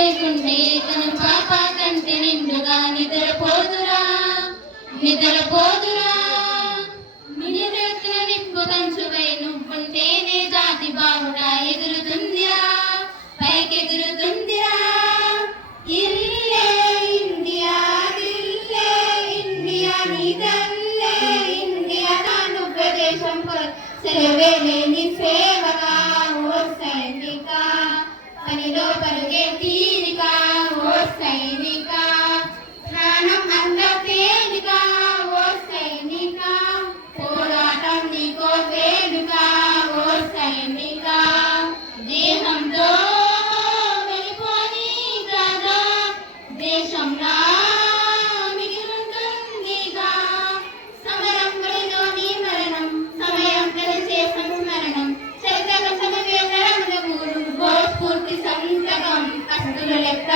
లేకుంటే తన పాప కంటి నిండుగా నిద్రపోదురా నిద్రెత్తిన నిప్పు కంచుపై నువ్వుంటేనే జాతి బావుడా ఎగురుతుందిరా పైకెగురుతుందిరా. ఇల్లే ఇండియా దిల్లే ఇండియా నీ తల్లే ఇండియా తాను ప్రదేశం సెలవేలేని సేవగా ఓ సైనిక పనిలో పరుగే తీరిక ఓ సైనిక ప్రాణం అంద తేలిక ఓ సైనిక పోరాటం నీకో వేడుక ఓ సైనిక దేహంతో వెళ్ళిపోని కదా దేశంలా మిగిలుంటుందిగా సమరం వడిలో నీ మరణం సమయం తెలిసే సంస్మరణం చరిత్రలో చదివే తరముల ఊరు స్ఫూర్తి సంతకం కస్తుల లెక్క